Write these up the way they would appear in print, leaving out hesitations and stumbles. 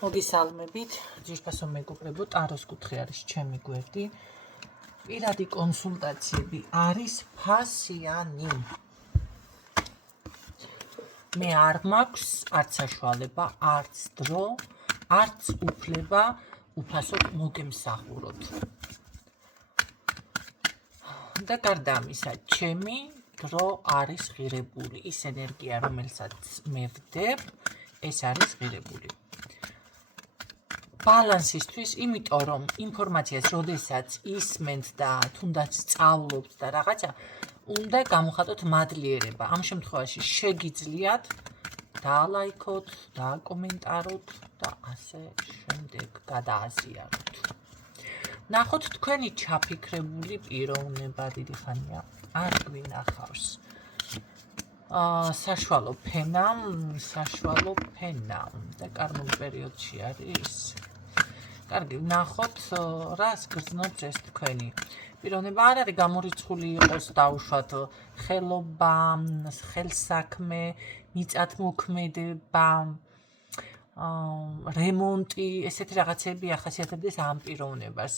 მოგესალმებით, ძირფასო მეგობრებო, ტაროს კუთხე არის ჩემი გვერდი. პირადი კონსულტაციები არის ფასიანი. მე არ მაქვს არც საშუალება, არც დრო, არც უფლება უფასოდ მოგემსახუროთ. და გარდა ამისა, ჩემი დრო არის ღირებული, ის ენერგია, რომელსაც მე ვდებ, ეს არის ღირებული. ბალანსისთვის, იმიტომ რომ ინფორმაციას, როდესაც ისმენთ და თუნდაც სწავლობთ და რაღაცა, უნდა გამოხატოთ მადლიერება. ამ შემთხვევაში შეგიძლიათ დაალაიქოთ, დააკომენტაროთ და ასე შემდეგ გადააზიაროთ. ნახოთ თქვენი ჩაფიქრებული პიროვნება დიდი ხანია არ გვინახავს. საშუალო ფენა და კარმულ პერიოდში არის. კარგი, ვნახოთ რას გრძნობს ეს თქვენი პიროვნება. არ არის გამორიცხული იყოს დაუშვათ ხელობა, ხელსაქმე, მიწათმოქმედება, რემონტი, ესეთი რაღაცები ახასიათებდეს ამ პიროვნებას.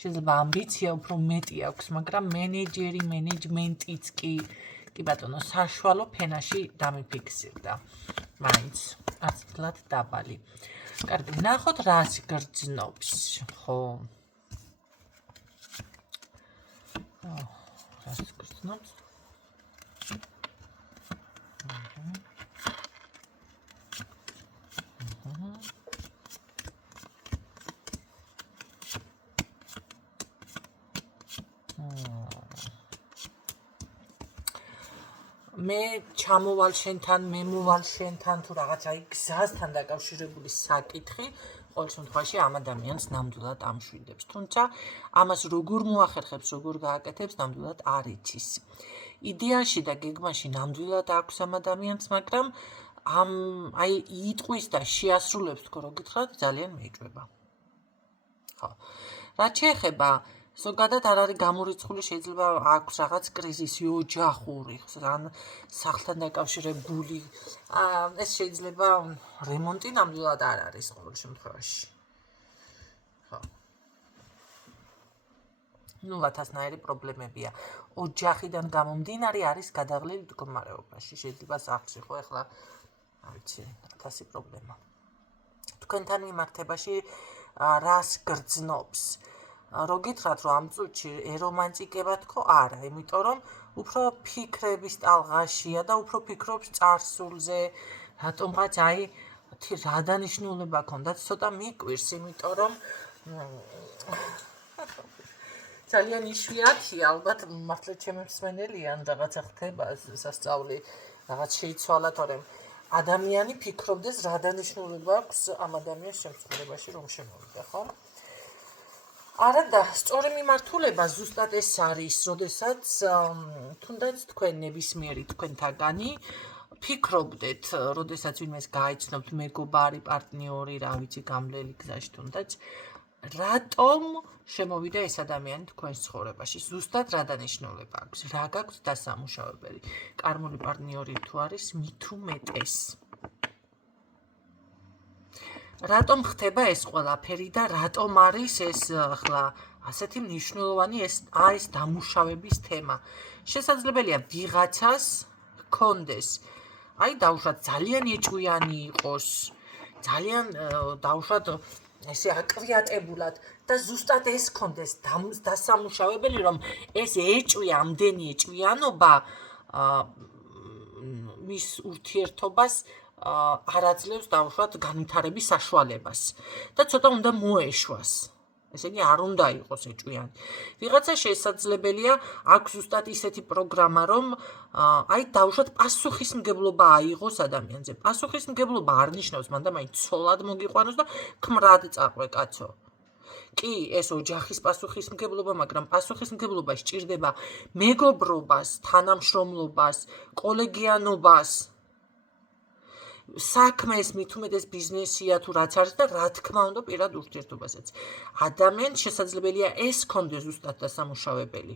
შეიძლება ამბიცია უფრო მეტი აქვს, მაგრამ მენეჯერი, მენეჯმენტიც კი ბატონო, საშუალო ფენაში დამიფიქსირდა. მაინც აცილად დაბალი. კარგი, ნახოთ რას გრძნობს, ხო? რას გრძნობს? მე ჩამოვალ შენთან, მე მოვალ შენთან თუ რაღაცა გზასთან დაკავშირებული საკითხი, ყოველ შემთხვევაში ამ ადამიანს ნამდვილად ამშვიდებს. თუმცა ამას როგორ მოახერხებს, როგორ გააკეთებს, ნამდვილად არ იცის. იდეაში და გეგმაში ნამდვილად აქვს ამ ადამიანს, მაგრამ იტყვის და შეასრულებს თქო რო გითხრათ, ძალიან მეჭვება. ხო. რაც შეეხება ზოგადად არ არის გამორიცხული, შეიძლება აქვს რაღაც კრიზისი, ოჯახური, ან სახლთან დაკავშირებული. ეს შეიძლება რემონტი ნამდვილად არ არის ყოველ შემთხვევაში. ხო. ნათასნაირი პრობლემებია. ოჯახიდან გამომდინარე არის გადაღლილი მდგომარეობაში. შეიძლება სახლში ხო ახლა არ ვიცი, 1000 პრობლემა. თქვენთან მიმართებაში რას გრძნობს? რო გითხრათ, რომ ამ წუთში ერომანტიკება თქო არა, იმიტომ რომ უფრო ფიქრების ტალღაშია და უფრო ფიქრობს წარსულზე, რატომღაც რა დანიშნულება ქონდათ, ცოტა მიკვირს, იმიტომ რომ ძალიან იშვიათია, ალბათ მართლა ჩემი მსმენელია, ან რაღაცა ხდება სასწაული, რაღაც შეიცვალა, თორემ ადამიანი ფიქრობდეს რა დანიშნულება აქვს ამ ადამიანის შემსრულებაში, რომ შემოვიდა, ხო? არა და სწორი მიმართულება ზუსტად ეს არის, როდესაც თუნდაც თქვენ ნებისმიერი თქვენთაგანი ფიქრობდეთ, როდესაც ვინმეს გაიცნობთ, მეგობარი, პარტნიორი, რა ვიცი, გამლელი გზაში თუნდაც, რატომ შემოვიდა ეს ადამიანი თქვენს ცხოვრებაში? ზუსტად რა დანიშნულება აქვს? რა გაქვთ დასამუშავებელი? კარმული პარტნიორი თუ არის, მით უმეტეს. რატომ ხდება ეს ყველაფერი და რატომ არის ეს ახლა ასეთი მნიშვნელოვანი ეს დამუშავების თემა? შესაძლებელია ვიღაცას ჰქონდეს, დაუშვათ ძალიან ეჭვიანი იყოს, ძალიან დაუშვათ ესე აკვიატებულად და ზუსტად ეს ჰქონდეს დასამუშავებელი, რომ ეს ეჭვი, ამდენი ეჭვიანობა მის ურთიერთობას არ აძლევს დაუშვათ განვითარების საშუალებას და ცოტა უნდა მოეშვას. ესენი არ უნდა იყოს ეჭვიანი. ვიღაცა შესაძლებელია აქვს ზუსტად ისეთი პროგრამა, რომ დაუშვათ პასუხისმგებლობა აიღოს ადამიანზე. პასუხისმგებლობა არ ნიშნავს მანდა მაინც ცოლად მოგიყვანოს და ქმრად წაყვე კაცო. კი, ეს ოჯახის პასუხისმგებლობა, მაგრამ პასუხისმგებლობა სჭირდება მეგობრობას, თანამშრომლობას, კოლეგიანობას. საქმეს, მით უმეტეს ბიზნესია თუ რაც არის და რა თქმა უნდა პირად ურთიერთობასაც. ადამიანს შესაძლებელია ეს კონდეს ზუსტად დასამუშავებელი.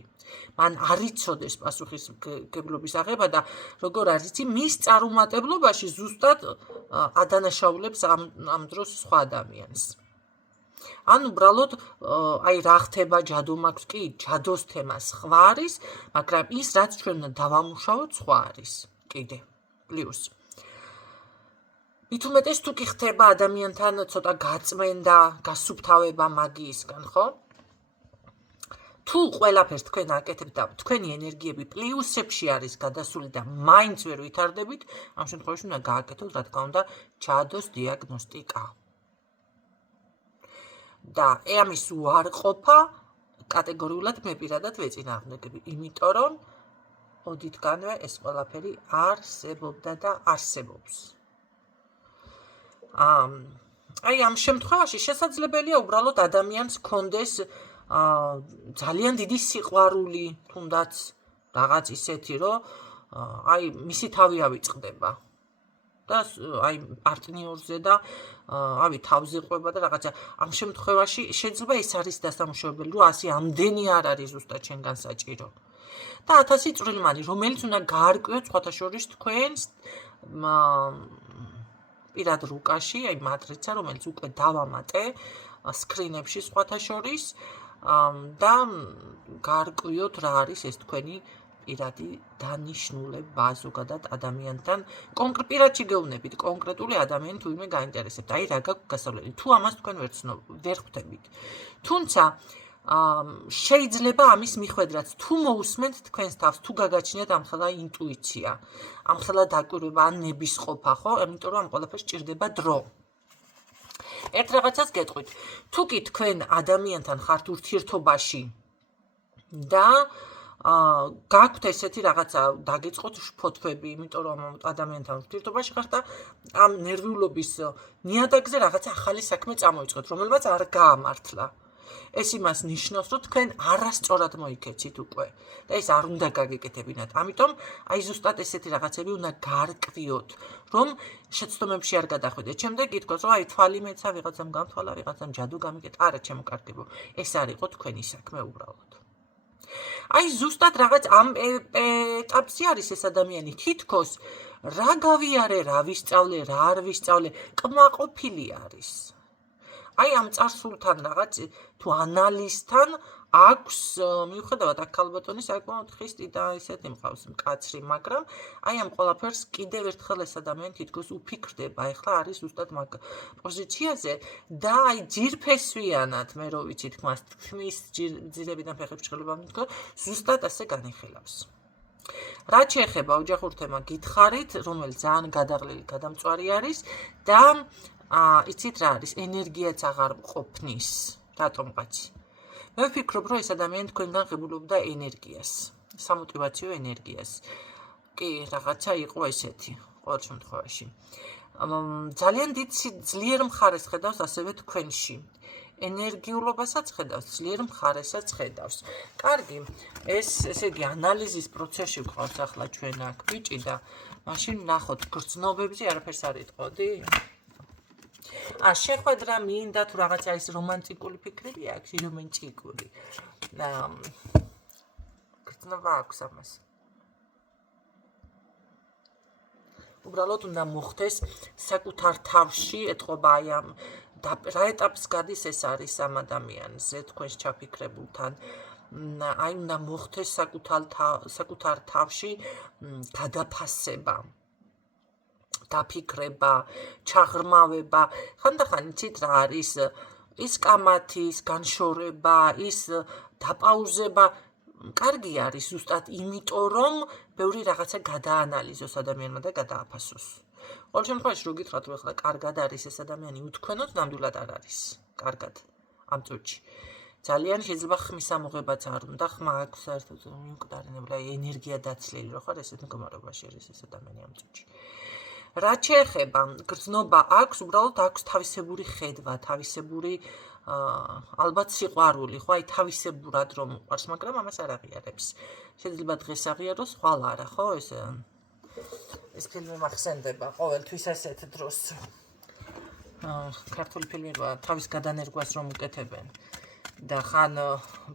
მან არ იცოდეს პასუხისმგებლობის აღება და როგორ არ იცი, მის წარუმატებლობაში ზუსტად ადანაშაულებს ამ დროს სხვა ადამიანს. ან უბრალოდ აი რა ხდება ჯადო მაქვს კი ჯადოს თემა სხვა არის, მაგრამ ის რაც ჩვენ დავამუშავოთ სხვა არის. კიდე პლუს მით უმეტეს თუ კი ხდება ადამიანთან ცოტა გაწმენდა, გასუფთავება მაგიისგან, ხო? თუ ყველაფერს თქვენ აკეთებთ და თქვენი ენერგიები პლუსებში არის გადასული და მაინც ვერ ვითარდებით, ამ შემთხვევაში უნდა გააკეთოთ, რა თქმა უნდა, ჯადოს დიაგნოსტიკა. და ამის უარყოფა კატეგორიულად მე პირადად ვეწინააღმდეგები, იმიტომ რომ ოდითგანვე ეს ყველაფერი არსებობდა და არსებობს. აი ამ შემთხვევაში შესაძლებელია უბრალოდ ადამიანს ჰქონდეს ძალიან დიდი სიყვარული, თუნდაც რაღაც ისეთი, რომ აი მისი თავი ავიწყდება. და აი პარტნიორზე და ავი თავზე ყვება და რაღაცა ამ შემთხვევაში შეიძლება ეს არის დასამუშავებელი, რომ ასე ამდენი არ არის ზუსტად შენგან საჭირო. და 1000 წვრილმანი, რომელიც უნდა გაარკვიოთ სხვათა შორის თქვენს პირად რუკაში, აი მატრიცა, რომელიც უკვე დავამატე სკრინებში სხვათა შორის და გაარკვიოთ რა არის ეს თქვენი პირადი დანიშნულება ზოგადად ადამიანთან პირადში გეუბნებით კონკრეტული ადამიანი თუ იმე გაინტერესებთ. აი რა გაქვთ გასავლელი. თუ ამას თქვენ ვერ ხვდებით. თუმცა შეიძლება ამის მიხვედრად თუ მოусმენთ თქვენს თავს, თუ გაგაჩნიათ ამხელა ინტუიცია, ამხელა დაკვირვება ან ნებისყოფა, ხო? იმიტომ რომ ამ ყველაფერს სჭირდება დრო. ერთ რაღაცას გეტყვით. თუ კი თქვენ ადამიანთან ხართ ურთიერთობაში და გაქვთ ესეთი რაღაცა დაგეწყოთ შფოთვები, იმიტომ რომ ადამიანთან ურთიერთობაში ხართ და ამ ნერვიულობის ნიადაგზე რაღაცა ახალი საქმე წამოიწყოთ, რომელმაც არ გაამართლა. ეს იმას ნიშნავს, რომ თქვენ არასწორად მოიქეცით უკვე და ეს არ უნდა გაგეკეთებინათ. ამიტომ აი ზუსტად ესეთი რაღაცები უნდა გაარკვიოთ, რომ შეცდომებში არ გადახვიდეთ. შემდეგ ითქვას, რომ აი თვალი მეცა, ვიღაცამ გამთვალა, ვიღაცამ ჯადო გამიკეთა. არა, ჩემო კარგებო, ეს არ იყო თქვენი საქმე უბრალოდ. აი ზუსტად რაღაც ამ ეტაპზე არის ეს ადამიანი თითქოს რა გავიარე, რა ვისწავლე, რა არ ვისწავლე, კმაყოფილი არის. აი ამ წარსულთან რაღაც თუ ანალიზთან აქვს მიუხედავად აქ ქალბატონი საკმაოდ ხისტი და ისეთი მყავს მკაცრი, მაგრამ აი ამ ყველაფერს კიდევ ერთხელ ეს ადამიანი თითქოს უფიქრდება, ეხლა არის ზუსტად მაგ პოზიციაზე და აი ძირფესვიანად მე რო ვიცი თქმის ძირებიდან ფეხებში ჭრილებამდე თქო, ზუსტად ასე განიხილავს. რაც შეეხება ოჯახურ თემა გითხარით, რომელიც ძალიან გადაღლილი გადამწვარი არის და იცით რა არის, ენერგიაც აღარ ყოფნის, რატომღაც. მე ვფიქრობ, რომ ეს ადამიანი თქვენგან ღებულობდა ენერგიას, სამოტივაციო ენერგიას. კი, რაღაცა იყო ესეთი, ყოველ შემთხვევაში. ძალიან დიდ ძლიერ მხარეს ხედავს ასევე თქვენში. ენერგიულობასაც ხედავს, ძლიერ მხარესაც ხედავს. კარგი, ესე იგი ანალიზის პროცესში ვყავს ახლა ჩვენ აქ ბიჭი და მაშინ ნახოთ გრძნობებზე არაფერს არ იტყოდი? შეხვედრა მინდა თუ რაღაცა ის რომანტიკული ფიქრები აქვს, რომანტიკული. გრძნობა აქვს ამას. უბრალოდ უნდა მოხდეს საკუთარ თავში, ეთყობა აი ამ რა ეტაპს გადის ეს არის ამ ადამიანზე თქვენს ჩაფიქრებულთან. აი უნდა მოხდეს საკუთარ თავში გადაფასება. დაფიქრება, ჩაღრმავება, ხანდახან იცით რა არის ის კამათი, ის განშორება, ის დაპაუზება, კარგი არის ზუსტად იმიტომ რომ ბევრი რაღაცა გადაანალიზოს ადამიანმა და გადააფასოს. ყოველ შემთხვევაში რო გითხრათ რომ ახლა კარგად არის ეს ადამიანი უთქვენოთ, ნამდვილად არ არის კარგად ამ წუთში. ძალიან შეიძლება ხმის ამოღებაც არ უნდა, ხმა აქვს საერთოდ მიუკვდარინებლა ენერგია დაცლილი რო ხარ ესეთ მდგომარეობაში არის ეს ადამიანი ამ წუთში. რაც შეეხება გრძნობა აქვს, უბრალოდ აქვს თავისებური ხედვა, თავისებური ალბათ სიყვარული, ხო, აი თავისებურად რომ უყვარს, მაგრამ ამას არ აღიარებს. შეიძლება დღეს აღიაროს, ხვალ არა, ხო, ეს ეს ფილმი მახსენდება ყოველთვის ასეთ დროს. ქართული ფილმი თავის გადანერგვას რომ უკეთებენ და ხან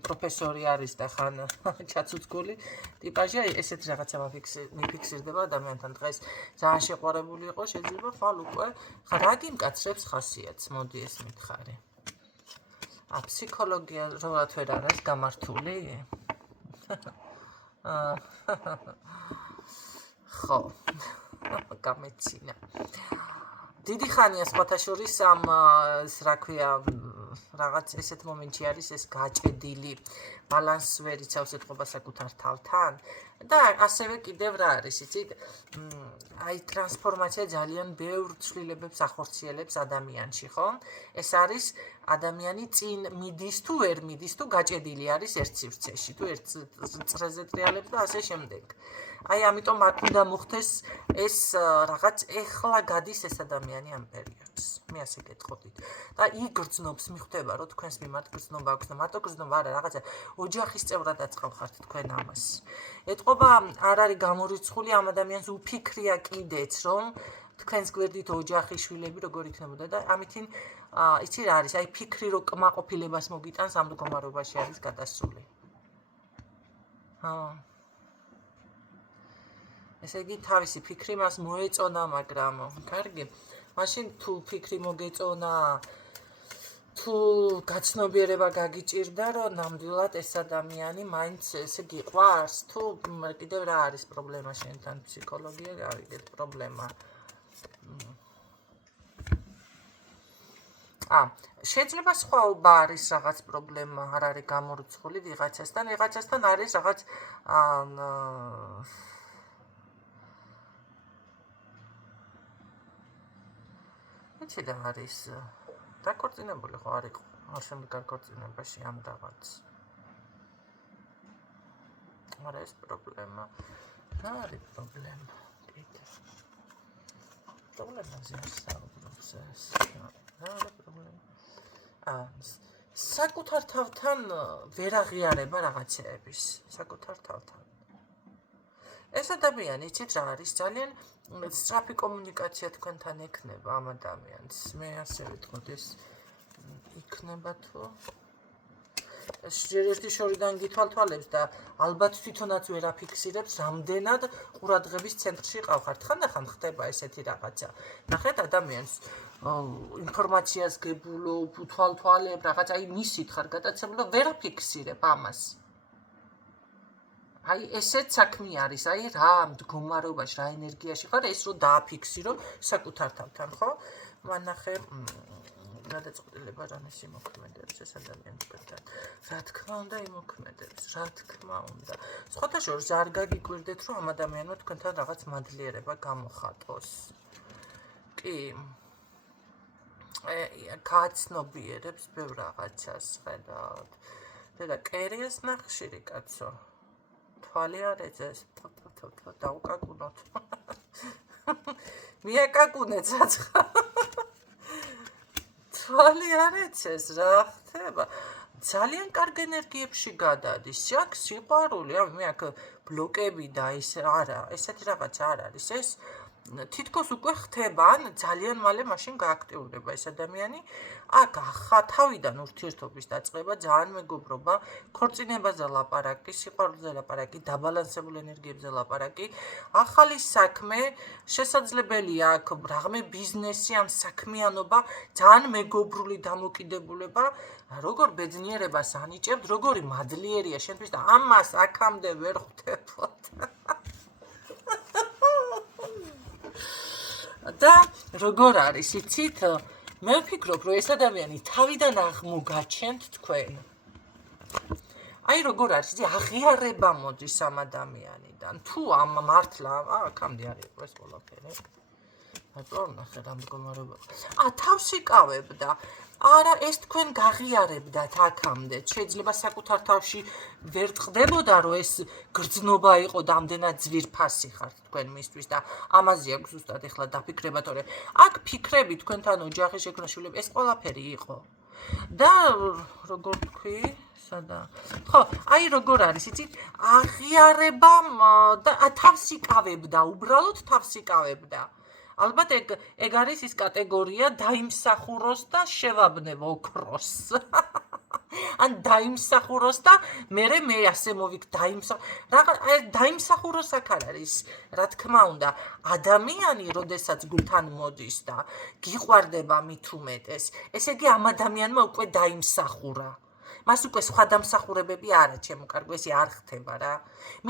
პროფესორი არის და ხან ჩაცუცგული ტიპაჟი, ესეთ რაღაცა მიფიქსირდება ადამიანთან. დღეს ძალიან შეყვარებული იყო, შეიძლება ხვალ უკვე რა გიმკაცრებს ხასიათს, მოდი ეს მითხარი. ფსიქოლოგია როლად ვერ არის გამართული? ხო, გამეცინა. დიდი ხანია სხვათა შორის ამ რა ქვია რაღაც ესეთ მომენტში არის ეს გაჭედილი ბალანს ვერ იცავს ეთყობა საკუთარ თავთან და ასევე კიდევ რა არის იცით აი ტრანსფორმაცია ძალიან ბევრ ცვლილებებს ახორციელებს ადამიანში ხო ეს არის ადამიანი წინ მიდის თუ ვერ მიდის თუ გაჭედილი არის ერთ სივრცეში თუ ერთ წრეზე ტრიალებს და ასე შემდეგ აი ამიტომ აქ უნდა მოხდეს ეს რაღაც ეხლა გადის ეს ადამიანი ამ პერიოდს მე ასე გეტყოდით და იგრძნობს მიხვდება რომ თქვენს მიმართ გრძნობა აქვს და მარტო გრძნობა არა რაღაცა ოჯახის წევრად აწყავხართ თქვენ ამას ეთყობა არ არის გამორიცხული ამ ადამიანს უფიქრია კიდეც რომ თქვენს გვერდით ოჯახის შვილები როგორ იქნებოდა და ამითინ იცი რა არის აი ფიქრი რომ კმაყოფილებას მოგიტანს ამ მდგომარეობაში არის გადასული ესე იგი თავისი ფიქრი მას მოეწონა მაგრამ კარგი მაშინ თუ ფიქრი მოგეწონა თუ გაცნობიერება გაგიჭირდა რომ ნამდვილად ეს ადამიანი მაინც ესე გიყვარს თუ კიდევ რა არის პრობლემა შენთან ფსიქოლოგია გავიგეთ პრობლემა შეიძლება სხვაობა არის რაღაც პრობლემა არ არის გამორიცხული ვიღაცასთან არის რაღაც იცი რა არის დაკორწინებული ხო არ იყო არ შემდგარ დაკორწინებაში ამ რაღაც არა ეს პრობლემა რა არის პრობლემა პრობლემაზე საუბრობს ეს რა არის პრობლემა საკუთარ თავთან ვერ აღიარება რაღაცეების საკუთარ თავთან ეს ადამიანი იცით რა არის ძალიან სწრაფი კომუნიკაცია თქვენთან ექნება ამ ადამიანს მე ასე ვიტყოდ ეს იქნება თუ ერთი შორიდან გითვალთვალებს და ალბათ თვითონაც ვერ აფიქსირებს რამდენად ყურადღების ცენტრში ყავხართ ხანდახან ხდება ესეთი რაღაცა ნახეთ ადამიანს ინფორმაციას გებულობ უთვალთვალებ რაღაც აი მისით ხარ გადაცემული და ვერ აფიქსირებ ამას აი ესეც საქმე არის აი რა მდგომარეობაში რა ენერგიაში ხარ ეს რო დააფიქსირო საკუთარ თავთან ხო მანახე გადაწყვეტილება რამეს იმოქმედებს ეს ადამიანი თქვენთან რა თქმა უნდა იმოქმედებს რა თქმა უნდა სხვათა შორის არ გაგიკვირდეთ რომ ამ ადამიანმა თქვენთან რაღაც მადლიერება გამოხატოს კი გაცნობიერებს ბევრ რაღაცას ხედავთ და კერიას ნახშირი კაცო თვალი არ ეძეს დაუკაკუნოთ მიაკაკუნე ცაცხა თვალი არ ეცეს რა ხდება ძალიან კარგ ენერგიებში გადადის აქ სიყვარული მე აქ ბლოკები და ის არა ესეთი რაღაც არ არის ეს თითქოს უკვე ხდება ან ძალიან მალე მაშინ გააქტიურდება ეს ადამიანი აქ თავიდან ურთიერთობის დაწყება ძალიან მეგობრობა ქორწინებაზე ლაპარაკი სიყვარულზე ლაპარაკი დაბალანსებული ენერგიებზე ლაპარაკი ახალი საქმე შესაძლებელია აქ რამე ბიზნესი ან საქმიანობა ძალიან მეგობრული დამოკიდებულება როგორ ბედნიერებას ანიჭებთ როგორი მადლიერია შენთვის და ამას აქამდე ვერ ხვდებოდ და როგორ არის იცით მე ვფიქრობ რომ ეს ადამიანი თავიდან აღმოგაჩენთ თქვენ აი როგორ არის იცი აღიარება მოდის ამ ადამიანიდან თუ ამ მართლა აქამდე არის ეს ყველაფერი რატომ ნახე რა მდგომარეობა თავს იკავებდა არა ეს თქვენ გაღიარებდათ აქამდე შეიძლება საკუთარ თავში ვერ ტყდებოდა რომ ეს გრძნობა იყო და ამდენად ძვირფასი ხართ თქვენ მისთვის და ამაზე აქვს ზუსტად ეხლა დაფიქრება თორე აქ ფიქრები თქვენთან ოჯახის შექმნა შვილები ეს ყველაფერი იყო და როგორ თქვი სადა ხო აი როგორ არის იცით აღიარება და თავს იკავებდა უბრალოდ თავს იკავებდა ალბათ ეგ არის ის კატეგორია დაიმსახუროს და შევაბნევ ოქროს ან დაიმსახუროს და მე ასე მოვიქ დაიმსახუროს აქ არ არის რა თქმა უნდა ადამიანი როდესაც გულთან მოდის და გიყვარდება მით უმეტეს ესე იგი ამ ადამიანმა უკვე დაიმსახურა მას უკვე სხვა დამსახურებები არა ჩემო კარგო ესე არ ხდება რა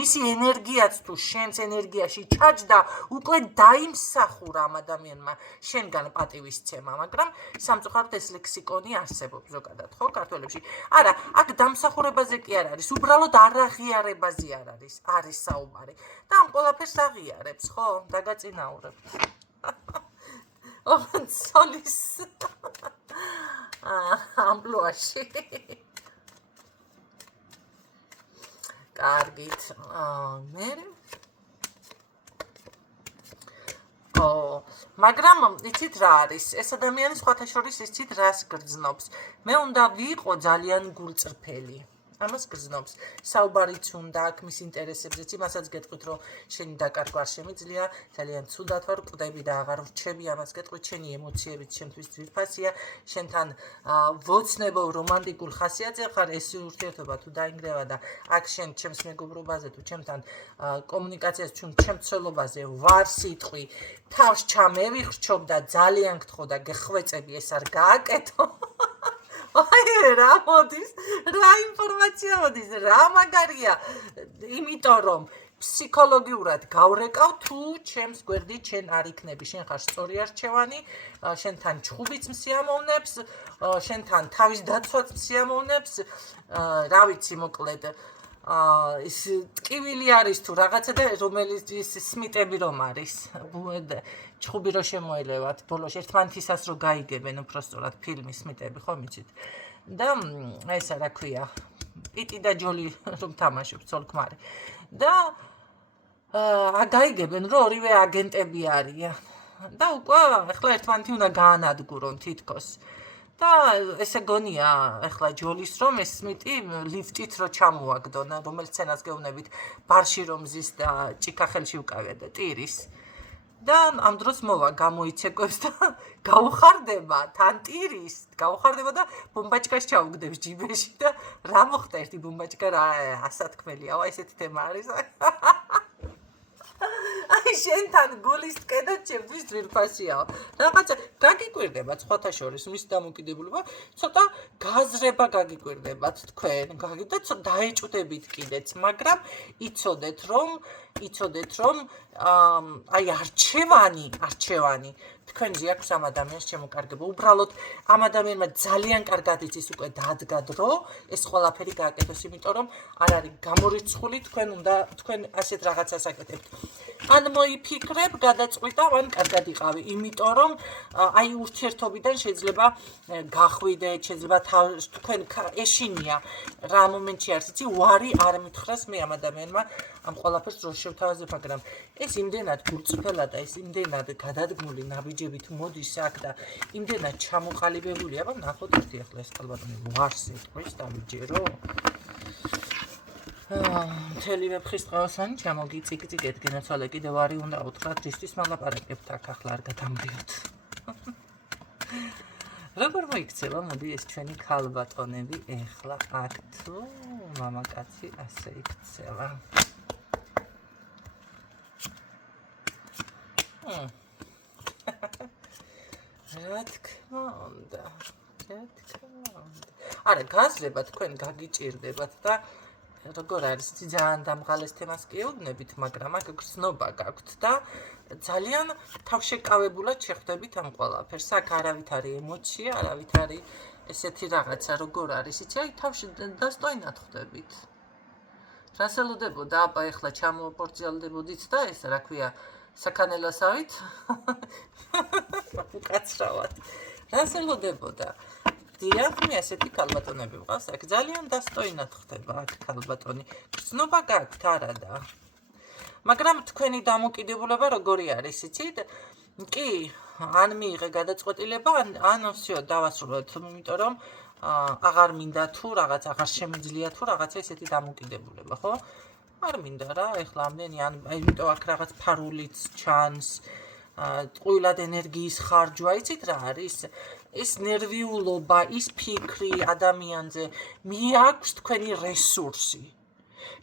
მისი ენერგიაც თუ შენს ენერგიაში ჩაჯდა უკვე დაიმსახურა ამ ადამიანმა შენგან პატივისცემა მაგრამ სამწუხაროდ ეს ლექსიკონი არსებობს ზოგადად ხო ქართველებში არა აქ დამსახურებაზე კი არ არის უბრალოდ არაღიარებაზე არ არის საუბარი და ამ ყველაფერს აღიარებს ხო დაგაწინაურებ სოლის ამპლუაში კარგით მე მაგრამ იცით რა არის ეს ადამიანი სხვათა შორის იცით რას გრძნობს მე უნდა ვიყო ძალიან გულწრფელი ამას გრძნობს საუბარიც უნდა აქ მის ინტერესებზეც იმასაც გეტყვით რომ შენი დაკარგვა არ შემიძლია ძალიან ცუდად ვარ ყვდები და აღარ ვრჩები ამას გეტყვით შენი ემოციებიც ჩემთვის ძვირფასია შენთან ვოცნებო რომანტიკულ ხასიათზე ხარ ეს ურთიერთობა თუ დაინგრევა და აქ შენ ჩემს მეგობრობაზე თუ ჩემთან კომუნიკაციაზე თუ ჩემ ცოლობაზე ვარ სიტყვი თავს ჩამევიხრჩობ და ძალიან გთხოვ და გეხვეწები ეს არ გააკეთო აი რა მოდის რა ინფორმაცია მოდის რა მაგარია იმიტომ რომ ფსიქოლოგიურად გავრეკავ თუ ჩემს გვერდით შენ არ იქნები შენ ხარ სწორი არჩევანი შენთან ჩხუბიც მსიამოვნებს შენთან თავის დაცვაც მსიამოვნებს რა ვიცი მოკლედ ის ტკივილი არის თუ რაღაცა და რომელიც ის სმიტები რომ არის ჩხუბი რო შემოელევათ ბოლოს ერთმანეთისას რო გაიგებენ უფრო სწორად ფილმის სმიტები ხო მიცით და ესა რა ქვია პიტი და ჯოლი რომ თამაშობს ცოლ-ქმარი და გაიგებენ რომ ორივე აგენტები არიან და უკვე ახლა ერთმანეთი უნდა გაანადგურონ თითქოს და ესე გონია ახლა ჯოლის რომ ეს სმიტი ლიფტით რო ჩამოაგდონ რომელიც სცენას გეუბნებით ბარში რომ ზის და ჭიქახელში უკავია და ტირის და ამ დროს მოვა გამოიცეკვებს და გაუხარდება თან ტირის გაუხარდება და ბომბაჭკას ჩაუგდებს ჯიბეში და რა მოხდა ერთი ბომბაჭკა რა ასათქმელია ესეთი თემა არის აი შენთან გულის ტკედა ჩემთვის ძვირფასიაო რაღაცა გაგიკვირდებათ სხვათა შორის მის დამოკიდებულება ცოტა გაზრება გაგიკვირდებათ თქვენ და დაეჭვდებით კიდეც მაგრამ იცოდეთ რომ აი არჩევანი თქვენზე აქვს ამ ადამიანს შემოკარგება უბრალოდ ამ ადამიანმა ძალიან კარგად იცის უკვე დადგა დრო ეს ყველაფერი გააკეთოს იმიტომ რომ არ არის გამორიცხული თქვენ ასეთ რაღაცას აკეთებთ ან მოიფიქრებ გადაწყვიტა ან კარგად იყავი იმიტომ რომ აი ურთიერთობიდან შეიძლება გახვიდეთ შეიძლება თქვენ ეშინია რა მომენტში არის იცი ვარი არ მითხრას მე ამ ადამიანმა ამ ყველაფერს რო შევთავაზებ მაგრამ ეს იმდენად გულწრფელად და ეს იმდენად გადადგმული ნაბიჯებით მოდის აქ და იმდენად ჩამოყალიბებულია რომ ნახოთ ერთი ახლა ეს ხალბატონი ვარს ეტყვის დავიჯერო მთელი ვეფხისტყაოსანი ჩამოგიწიგწიგეთ გენაცვალე კიდევ ვარი უნდა უთხრათ რისთვის მალაპარაკებთ აქ ახლა არ გადამდიოთ როგორ მოიქცევა მოდი ეს ჩვენი ქალბატონები ეხლა აქ თუ მამაკაცი ასე იქცევა რა თქმა უნდა არა გაზრება თქვენ გაგიჭირდებათ და როგორ არის ძალიან დამღალეს თემას კი ეუბნებით მაგრამ აქ გრძნობა გაქვთ და ძალიან თავშეკავებულად შეხვდებით ამ ყველაფერს აქ არავით არის ემოცია არავით არის ესეთი რაღაცა როგორ არის იცი აი თავში დასტოინად ხვდებით რასელოდებოდა აბა ეხლა ჩამოპორციალდებოდით და ეს რა ქვია საქანელოსავით უკაცრავად რასელოდებოდა დიახ მე ასეთი ქალბატონები ვყავს აქ ძალიან დასტოინად ხდება აქ ქალბატონი გრძნობა გაქვთ არადა მაგრამ თქვენი დამოკიდებულება როგორი არის იცით კი ან მიიღე გადაწყვეტილება, ან всё, დავასრულოთ, იმიტომ რომ აღარ მინდა თუ რაღაც აღარ შემიძლია თუ რაღაცა ესეთი დამოკიდებულება, ხო? არ მინდა რა, ეხლა ამდენი, იმიტომ აქ რაღაც ფარულიც ჩანს, ტყუილად ენერგიის ხარჯვა, იცით რა არის? ეს ნერვიულობა, ის ფიქრი ადამიანზე, მიაქვს თქვენი რესურსი.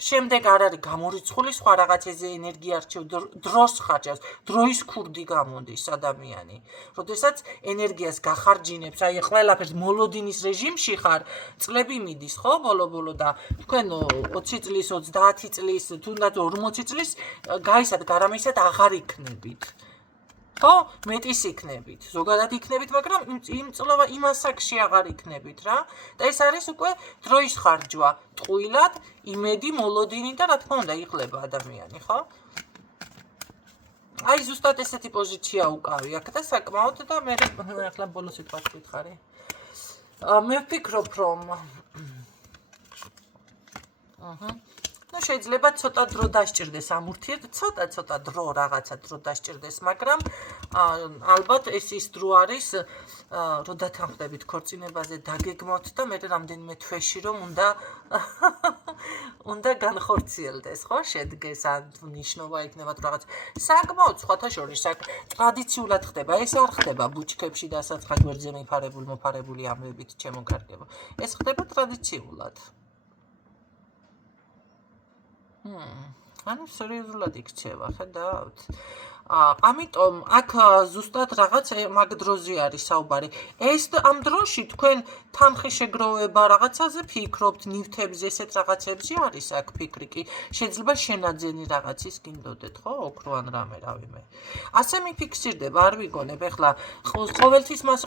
შემდეგ არ არის გამორიცხული სხვა რაღაცეზე ენერგია არჩევ, დროს ხარჯავს, დროის ქურდი გამოდის ადამიანი. როდესაც ენერგიას გახარჯინებს, აი ყველაფერს მოლოდინის რეჟიმში ხარ, წლები მიდის, ხო, ბოლო-ბოლო და თქვენ 20 წლის, 30 წლის, თუნდაც 40 წლის გაისად გარამისად აღარ იქნებით. ხო, მეტის იქნებით, ზოგადად იქნებით, მაგრამ იმ ასაკში აღარ იქნებით რა. და ეს არის უკვე დროის ხარჯვა, ტყუილად, იმედი, მოლოდინი და რა თქმა უნდა იღლება ადამიანი, ხო? აი ზუსტად ესეთი პოზიცია უკავი აქ და საკმაოდ და მე ახლა ბოლო სიტყვას ვითხარი. მე ვფიქრობ, რომ ну შეიძლება ცოტა დრო დასჭირდეს ამ ურთიერთ, ცოტა დრო რაღაცა დრო დასჭირდეს, მაგრამ ალბათ ეს ის დრო არის, რომ დათანხმდებით ქორწინებაზე დაგეგმოთ და მე რამდენიმე თვეში რომ უნდა განხორციელდეს, ხო, შედგეს ან ნიშნობა იქნება თუ რაღაც. საკმაოდ სხვათა შორის აქ ტრადიციულად ხდება, ეს არ ხდება ბუჩქებში და საცხად გვერდზე მოფარებული ამბებით, ჩემო კარგებო. ეს ხდება ტრადიციულად. ანუ სერიოზულად იქცევა, ხედავთ? ამიტომ აქ ზუსტად რაღაც მაგ დროზე არის საუბარი. ეს ამ დროში თქვენ თანხი შეგროვება რაღაცაზე ფიქრობთ, ნივთებზე, ესეთ რაღაცებზე არის აქ ფიქრი კი. შეიძლება შენაძენი რაღაცის გინდოდეთ, ხო? ოქრო ან რამე, რავიმე. ასე მიფიქსირდება, არ ვიგონებ, ეხლა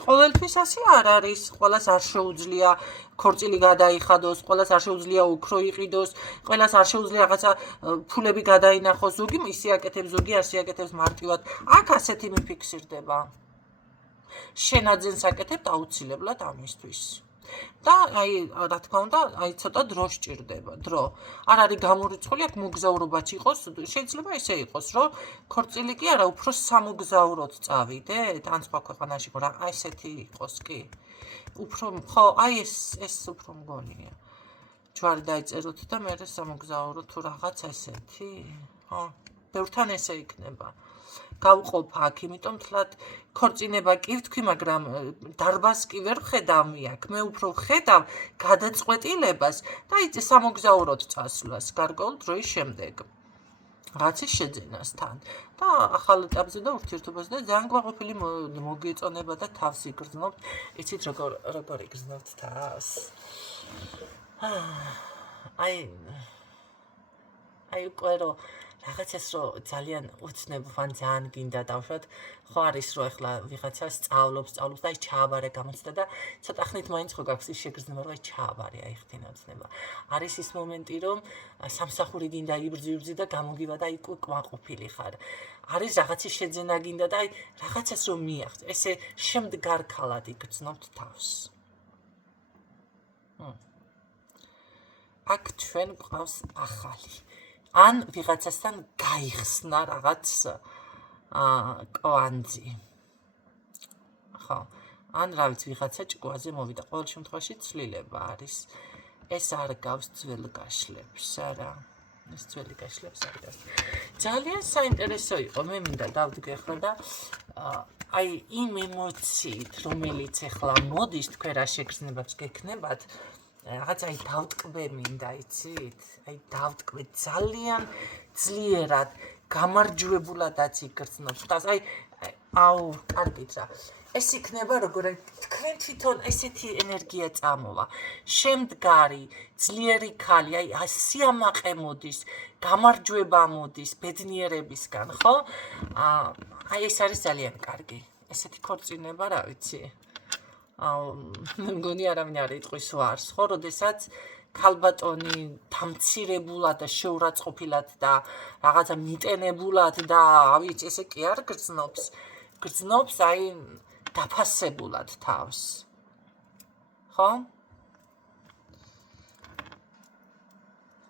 ყოველთვის ასე არ არის, ყველას არ შეუძლია ქორწილი გადაიხადოს, ყველას არ შეუძლია ოქრო იყიდოს, ყველას არ შეუძლია რაღაცა ფულები გადაინახოს, ზოგი ისე აკეთებს, ზოგი ასე აკეთებს მარტივად. აქ ასეთი მიფიქსირდება. შენაძენს აკეთებთ აუცილებლად ამისთვის. და აი, რა თქმა უნდა, აი ცოტა დრო სჭირდება, დრო. არ არის გამორიცხული, აქ მოგზაურობაც იყოს, შეიძლება ისე იყოს, რომ ქორწილი კი არა, უფრო სამოგზაუროდ წავიდეთ, ან სხვა ქვეყანაში, რა, აი ესეთი იყოს კი. უფრო, ხო, აი ეს უფრო მგონია. ჯვარი დაიწეროთ და მე სამოგზაურო თუ რაღაც ესეთი, ხო, ბევრთან ესე იქნება. გავყოფ აქ, იმიტომ თლად ქორწინება კი ვთქვი, მაგრამ დარბაზს კი ვერ ვხედავ აქ, მე უფრო ვხედავ გადაწყვეტილებას და იწე სამოგზაუროდ წასვლას, გარკვეულ დროის შემდეგ. რაღაცის შეძენასთან და ახალ ეტაპზე და ურთიერთობაზე და ძალიან გვაყოფილი მოგეწონება და თავს იგრძნობთ. იცით როგორ იგრძნობთ თავს? აი უკვე რომ რაღაცას რომ ძალიან უცნებ ან ძალიან გინდა დავშვათ, ხო არის რომ ახლა ვიღაცა სწავლობს და აი ჩააბარე გამოცდა და ცოტა ხნით მაინც ხო გაქვს ის შეგრძნება რომ აი ჩააბარე აი ხთინა უცნება. არის ის მომენტი რომ სამსახური გინდა იბრძვი და გამოგივა და აი კვაყოფილი ხარ. არის რაღაცის შეძენა გინდა და აი რაღაცას რომ მიაღწ. ესე შემდგარქალად იგრძნობთ თავს. აქ ჩვენ გვყავს ახალი. ან ვიღაცასთან გაიხსნა რაღაც კვანძი. ხო, ან რა ვიცი, ვიღაცა ჭკუაზე მოვიდა. ყოველ შემთხვევაში ცვლილება არის. ეს არ გავს ძველ გაშლებს, არა. ეს ძველი გაშლებს არ გავს. ძალიან საინტერესო იყო, მე მინდა დავდგე ახლა და აი იმ ემოციით, რომელიც ახლა მოდის, თქვენ რა შეგრძნებაც გექნებათ, რაღაც აი დავტკბე მინდა, იცით? აი დავტკბე ძალიან ძლიერად, გამარჯვებულადაც იგრძნობთ თავს. აუ, კარგით რა. ეს იქნება როგორ თქვენ თვითონ ესეთი ენერგია წამოვა. შემდგარი, ძლიერი ქალი, აი სიამაყე მოდის, გამარჯვება მოდის ბედნიერებისგან, ხო? აი ეს არის ძალიან კარგი. ესეთი ქორწინება, რა ვიცი. მე მგონი არავინ არ იტყვის ვარს, ხო, როდესაც ქალბატონი დამცირებულად და შეურაცხყოფილად და რაღაცა მიტენებულად და ავიც ესე კი არ გრძნობს. გრძნობს აი დაფასებულად თავს. ხო?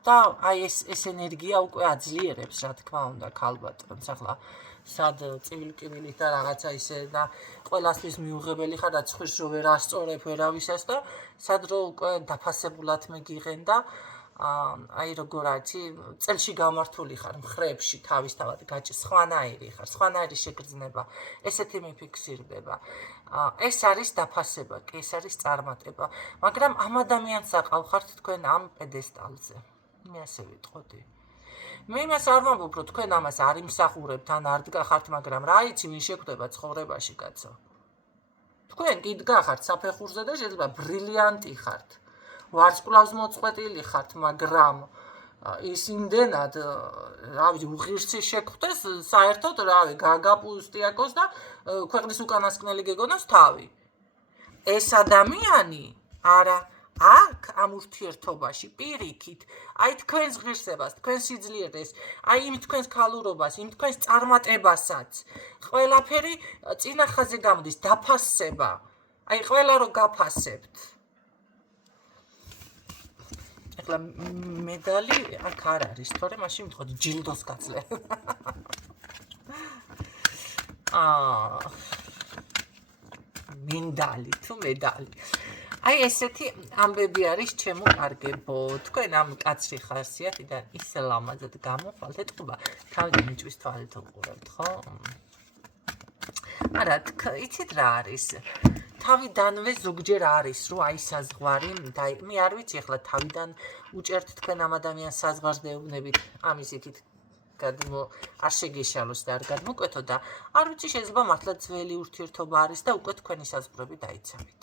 და აი ეს ენერგია უკვე აძლიერებს, რა თქმა უნდა, ქალბატონს ახლა სად წივილ-კივილი და რაღაცა ისე და ყველასთვის მიუღებელი ხარ და ცხვირს რო ვერ ასწორებ ვერავისას და სად რო უკვე დაფასებულად მეგიღენ და აი როგორ წელში გამართული ხარ მხრებში თავისთავად სხვანაირი ხარ, სხვანაირი შეგრძნება, ესეთი მიფიქსირდება. ეს არის დაფასება, კი ეს არის წარმატება, მაგრამ ამ ადამიანს აყავხართ თქვენ ამ პედესტალზე. მე ასე ვიტყოდი. მე იმას არ ვამბობ, რომ თქვენ ამას არ იმსახურებთ, ან არ დგახართ, მაგრამ რა იცი, ვინ შეგვდება ცხოვრებაში, კაცო. თქვენ კი დგახართ საფეხურზე და შეიძლება ბრილიანტი ხართ. ვარსკვლავს მოწყვეტილი ხართ, მაგრამ ის იმდენად, რავი, უღირსი შეგხვდეს, საერთოდ, რავი, გაგაპუსტიაკოს და ქვეყნის უკანასკნელი გეგონოს თავი. ეს ადამიანი არა აქ ამ ურთიერთობაში პირიქით, აი თქვენს ღირსებას, თქვენს სიძლიერეს, აი იმ თქვენს ქალურობას, იმ თქვენს წარმატებასაც, ყველაფერი წინა ხაზზე გამოდის, დაფასება. აი ყველა რო გაფასებთ. ეხლა მედალი აქ არ არის, თორე მაშინ ვიტყოდი ჯილდოს გაძლე. მინდალი თუ მედალი. აი ესეთი ამბები არის ჩემო კარგებო. თქვენ ამ კაცრი ხარსიათიდან ისე ლამაზად გამოხვალთ, ეთყობა თავიდან მიჭვის თვალით უყურებთ, ხო? არა, იცით რა არის? თავიდანვე ზოგჯერ არის, რომ აი საზღვარი, მე არ ვიცი ახლა თავიდან უჭერთ თქვენ ამ ადამიანს საზღვარს და ეუბნებით ამის იქით არ შეგეშალოს და არ გადმოკვეთო და არ ვიცი შეიძლება მართლა ძველი ურთიერთობა არის და უკვე თქვენი საზღვრები დაიცავით.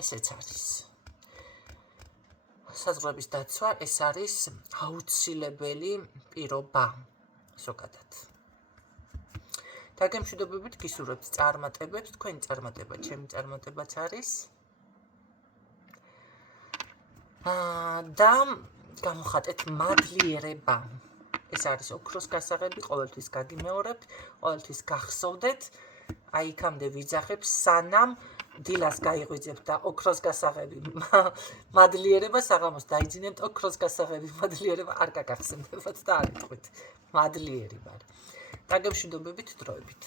ესეც არის. საზღვრების დაცვა ეს არის აუცილებელი პირობა ზოგადად. დაგემშვიდობებით გისურვებთ წარმატებებს, თქვენი წარმატება, ჩემი წარმატებაც არის. და გამოხატეთ მადლიერება. ეს არის ოქროს გასაღები, ყოველთვის გაგიმეორებთ, ყოველთვის გახსოვდეთ, აი იქამდე ვიძახებ, სანამ დილას გაიღვიძებთ და ოქროს გასაღები მადლიერება საღამოს დაიძინებთ, ოქროს გასაღები მადლიერება არ გაგახსენდებათ და არ იტყვით. მადლიერი ვარ. დაგემშვიდობებით დროებით.